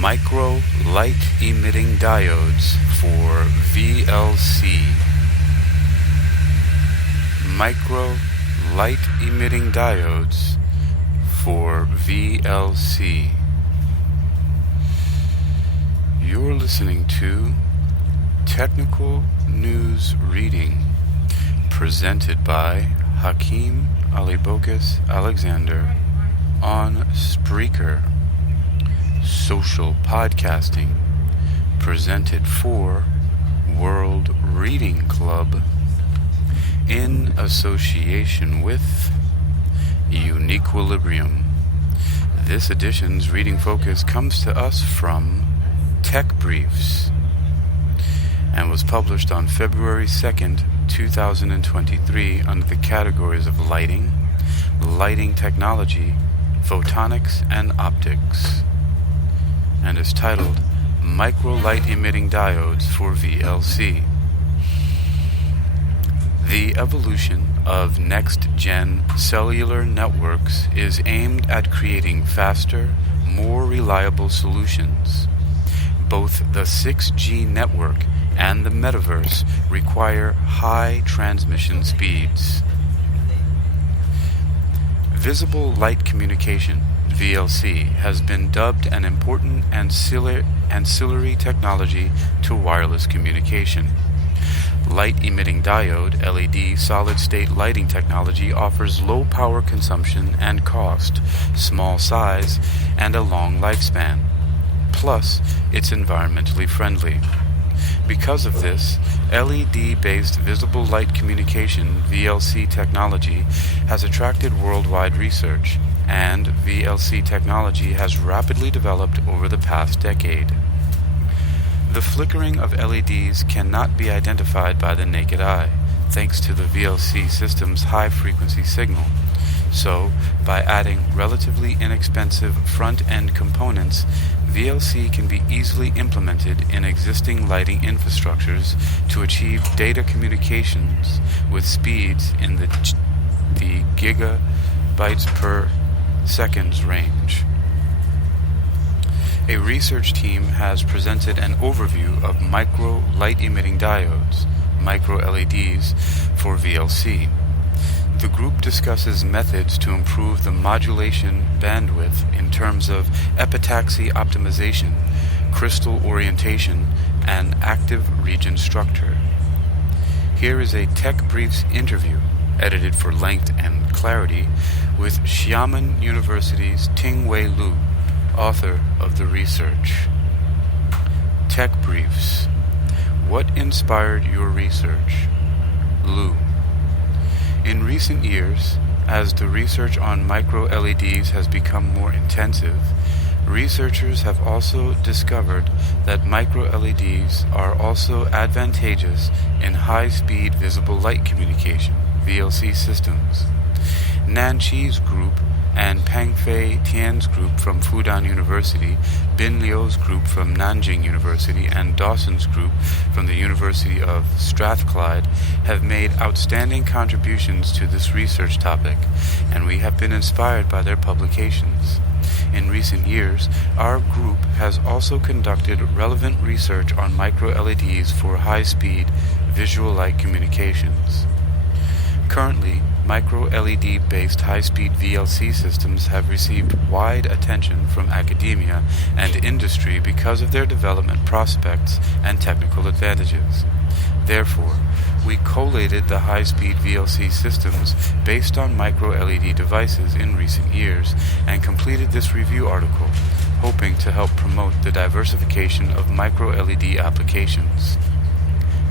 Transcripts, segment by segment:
Micro light-emitting diodes for VLC. Micro light-emitting diodes for VLC. You're listening to Technical News Reading, presented by Hakeem Alibokas Alexander on Spreaker. Social podcasting, presented for World Reading Club in association with UniquilibriuM. This edition's reading focus comes to us from Tech Briefs and was published on February 2nd, 2023 under the categories of lighting, lighting technology, photonics, and optics, and is titled Micro Light-Emitting Diodes for VLC. The evolution of next-gen cellular networks is aimed at creating faster, more reliable solutions. Both the 6G network and the metaverse require high transmission speeds. Visible light communication, VLC, has been dubbed an important ancillary technology to wireless communication. Light-emitting diode LED solid-state lighting technology offers low power consumption and cost, small size, and a long lifespan. Plus, it's environmentally friendly. Because of this, LED-based visible light communication VLC technology has attracted worldwide research, and VLC technology has rapidly developed over the past decade. The flickering of LEDs cannot be identified by the naked eye, thanks to the VLC system's high-frequency signal. So, by adding relatively inexpensive front-end components, VLC can be easily implemented in existing lighting infrastructures to achieve data communications with speeds in the gigabytes per seconds range. A research team has presented an overview of micro light-emitting diodes, micro LEDs, for VLC. The group discusses methods to improve the modulation bandwidth in terms of epitaxy optimization, crystal orientation, and active region structure. Here is a Tech Briefs interview, edited for length and clarity, with Xiamen University's Ting-Wei Lu, author of the research. Tech Briefs. What inspired your research? Lu. In recent years, as the research on micro-LEDs has become more intensive, researchers have also discovered that micro-LEDs are also advantageous in high-speed visible light communication, VLC systems. Nan Qi's group and Pengfei Tian's group from Fudan University, Bin Liu's group from Nanjing University, and Dawson's group from the University of Strathclyde have made outstanding contributions to this research topic, and we have been inspired by their publications. In recent years, our group has also conducted relevant research on micro-LEDs for high-speed visual light communications. Currently, micro-LED-based high-speed VLC systems have received wide attention from academia and industry because of their development prospects and technical advantages. Therefore, we collated the high-speed VLC systems based on micro-LED devices in recent years and completed this review article, hoping to help promote the diversification of micro-LED applications.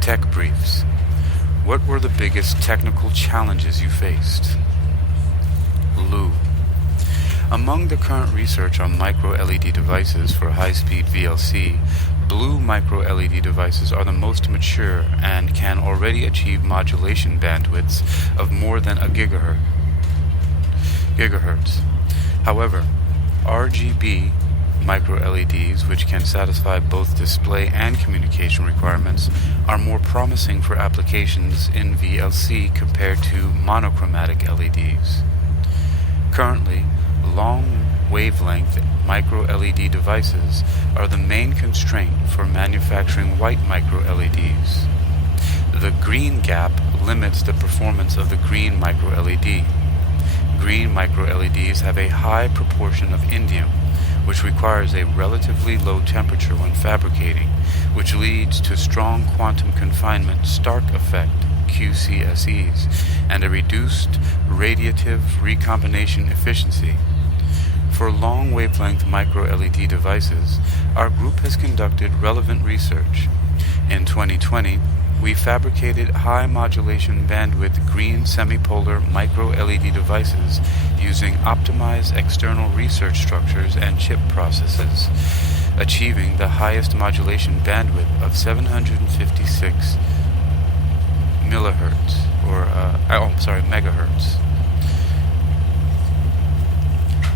Tech Briefs. What were the biggest technical challenges you faced? Lu. Among the current research on micro-LED devices for high-speed VLC, blue micro-LED devices are the most mature and can already achieve modulation bandwidths of more than a gigahertz. However, RGB micro-LEDs, which can satisfy both display and communication requirements, are more promising for applications in VLC compared to monochromatic LEDs. Currently, long wavelength micro-LED devices are the main constraint for manufacturing white micro-LEDs. The green gap limits the performance of the green micro-LED. Green micro-LEDs have a high proportion of indium, which requires a relatively low temperature when fabricating, which leads to strong quantum confinement Stark effect QCSEs and a reduced radiative recombination efficiency. For long wavelength micro-LED devices, our group has conducted relevant research. In 2020, we fabricated high modulation bandwidth green semipolar micro-LED devices using optimized external research structures and chip processes, achieving the highest modulation bandwidth of 756 megahertz.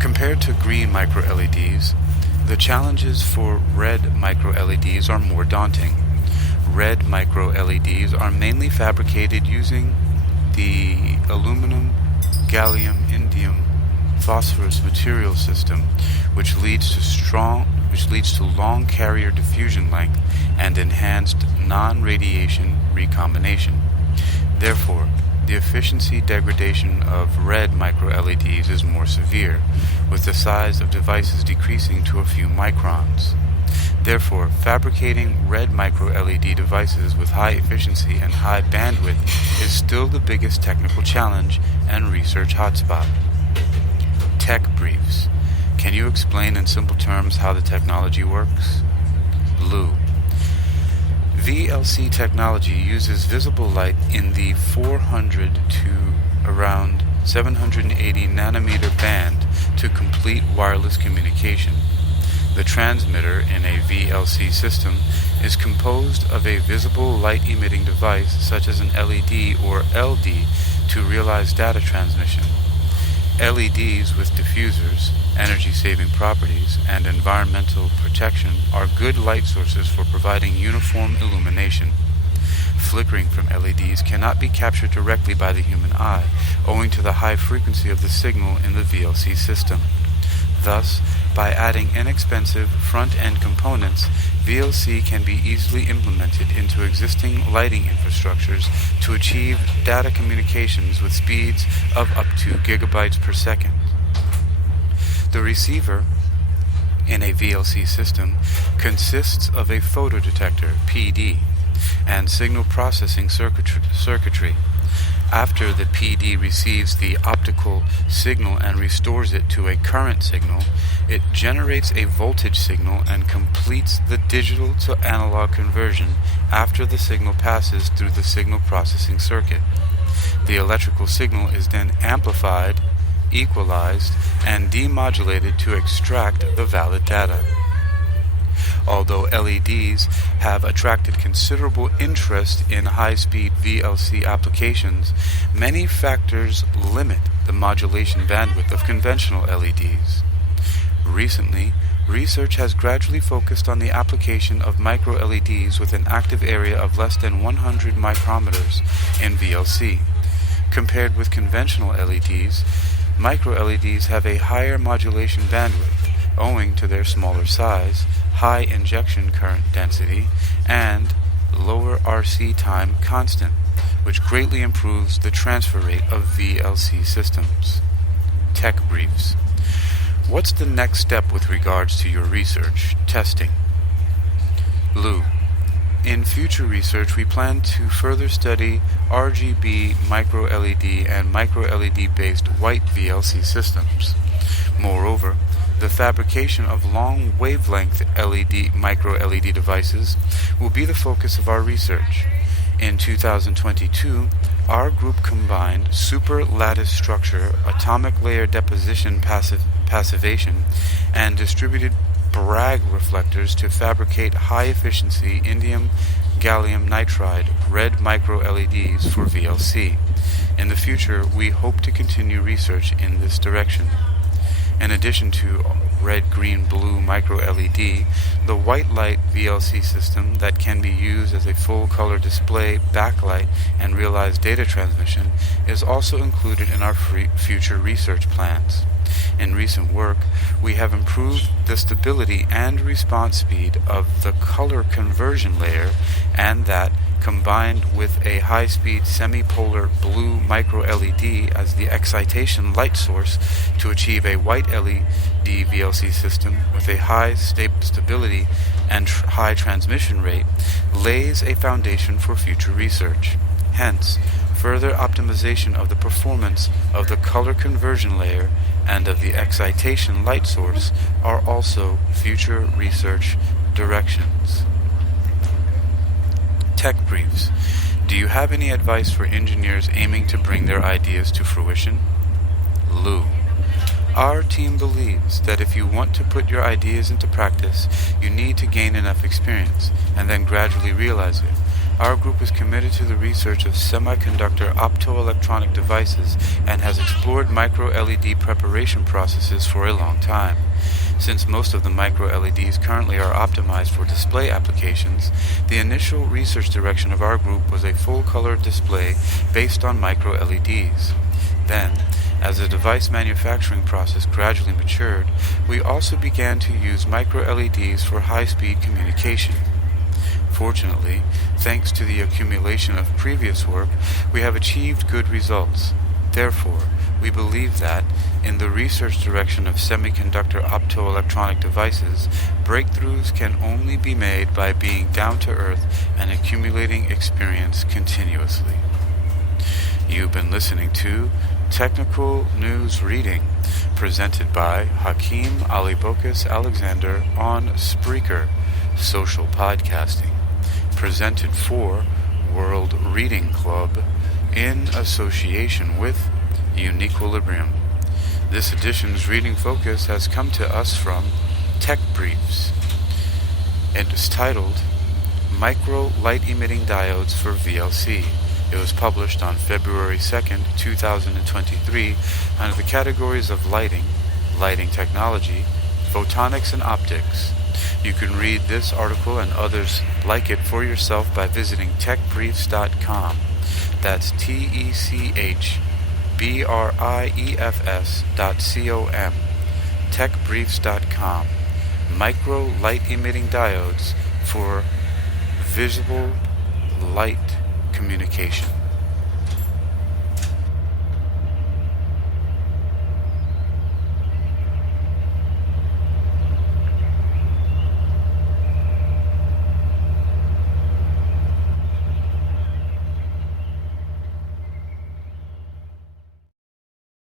Compared to green micro-LEDs, the challenges for red micro-LEDs are more daunting. Red micro-LEDs are mainly fabricated using the aluminum, gallium, indium, phosphorus material system, which leads to long carrier diffusion length and enhanced non-radiation recombination. Therefore, the efficiency degradation of red micro-LEDs is more severe, with the size of devices decreasing to a few microns. Therefore, fabricating red micro-LED devices with high efficiency and high bandwidth is still the biggest technical challenge and research hotspot. Tech briefs. Can you explain in simple terms how the technology works? Lou. VLC technology uses visible light in the 400 to around 780 nanometer band to complete wireless communication. The transmitter in a VLC system is composed of a visible light-emitting device such as an LED or LD to realize data transmission. LEDs with diffusers, energy-saving properties, and environmental protection are good light sources for providing uniform illumination. Flickering from LEDs cannot be captured directly by the human eye, owing to the high frequency of the signal in the VLC system. Thus, by adding inexpensive front-end components, VLC can be easily implemented into existing lighting infrastructures to achieve data communications with speeds of up to gigabytes per second. The receiver in a VLC system consists of a photodetector, PD, and signal processing circuitry. After the PD receives the optical signal and restores it to a current signal, it generates a voltage signal and completes the digital to analog conversion after the signal passes through the signal processing circuit. The electrical signal is then amplified, equalized, and demodulated to extract the valid data. Although LEDs have attracted considerable interest in high-speed VLC applications, many factors limit the modulation bandwidth of conventional LEDs. Recently, research has gradually focused on the application of micro-LEDs with an active area of less than 100 micrometers in VLC. Compared with conventional LEDs, micro-LEDs have a higher modulation bandwidth, owing to their smaller size, high injection current density, and lower RC time constant, which greatly improves the transfer rate of VLC systems. Tech briefs. What's the next step with regards to your research, testing? Lou. In future research, we plan to further study RGB micro-LED and micro-LED based white VLC systems. Moreover, the fabrication of long wavelength micro-LED devices will be the focus of our research. In 2022, our group combined super lattice structure, atomic layer deposition passivation, and distributed Bragg reflectors to fabricate high-efficiency indium gallium nitride red micro-LEDs for VLC. In the future, we hope to continue research in this direction. In addition to red, green, blue micro-LED, the white light VLC system that can be used as a full-color display, backlight, and realize data transmission is also included in our future research plans. In recent work, we have improved the stability and response speed of the color conversion layer, and that, combined with a high-speed semi-polar blue micro-LED as the excitation light source to achieve a white LED VLC system with a high stability and high transmission rate, lays a foundation for future research. Hence, further optimization of the performance of the color conversion layer and of the excitation light source are also future research directions. Tech briefs. Do you have any advice for engineers aiming to bring their ideas to fruition? Lou. Our team believes that if you want to put your ideas into practice, you need to gain enough experience and then gradually realize it. Our group is committed to the research of semiconductor optoelectronic devices and has explored micro-LED preparation processes for a long time. Since most of the micro-LEDs currently are optimized for display applications, the initial research direction of our group was a full-color display based on micro-LEDs. Then, as the device manufacturing process gradually matured, we also began to use micro-LEDs for high-speed communication. Fortunately, thanks to the accumulation of previous work, we have achieved good results. Therefore, we believe that, in the research direction of semiconductor optoelectronic devices, breakthroughs can only be made by being down-to-earth and accumulating experience continuously. You've been listening to Technical News Reading, presented by Hakeem Alibokas Alexander on Spreaker, social podcasting, presented for World Reading Club in association with UniquilibriuM. This edition's reading focus has come to us from Tech Briefs. It is titled Micro Light-Emitting Diodes for VLC. It was published on February 2nd, 2023 under the categories of lighting, lighting technology, photonics, and optics. You can read this article and others like it for yourself by visiting techbriefs.com. That's TECHBRIEFS.com. techbriefs.com. Micro light-emitting diodes for visible light communication.